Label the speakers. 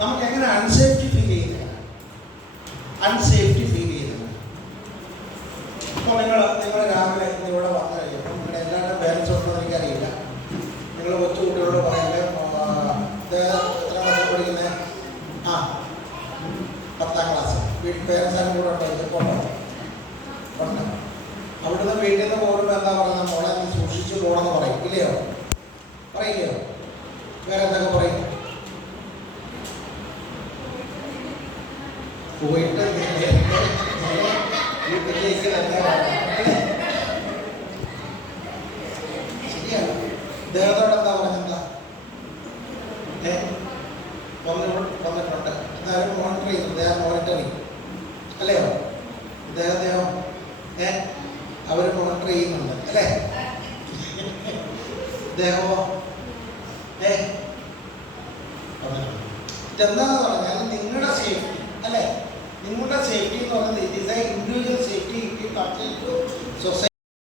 Speaker 1: നമുക്ക് എങ്ങനെ അൺസേഫ്റ്റി ഫീൽ ചെയ്യുന്നത്? അൺസേഫ്റ്റി ഫീൽ ചെയ്യുന്നത്. ഇപ്പോൾ നിങ്ങൾ നിങ്ങൾ രാവിലെ ഇവിടെ വന്നു കഴിഞ്ഞപ്പോൾ നിങ്ങളുടെ എല്ലാവരുടെ പേരൻസ് ഉണ്ടെന്ന് എനിക്കറിയില്ല. നിങ്ങൾ കൊച്ചു കുട്ടികളോട് പറയുന്നത് പഠിക്കുന്നത് ആ പത്താം ക്ലാസ് വീട്ടിൽ പേരൻസ് ആരും കൂടെ ഉണ്ടോ? ഇതിപ്പോൾ ഉണ്ടോ. ഉണ്ട് അവിടുന്ന് വീട്ടിൽ നിന്ന് പോകുമ്പോൾ എന്താ പറയുന്നത്? മോളെ സൂക്ഷിച്ച് പോകണമെന്ന് പറയും. ഇല്ലയോ? പറയില്ലയോ? വേറെ എന്തൊക്കെ പറയും പോയിട്ട് മോണിറ്റർ അവർ മോണിറ്റർ ചെയ്യുന്നുണ്ട്. അല്ലേ? പറഞ്ഞാൽ നിങ്ങളുടെ സേഫ്റ്റി അല്ലേ നിങ്ങളുടെ സേഫ്റ്റി എന്ന് പറയുന്നത്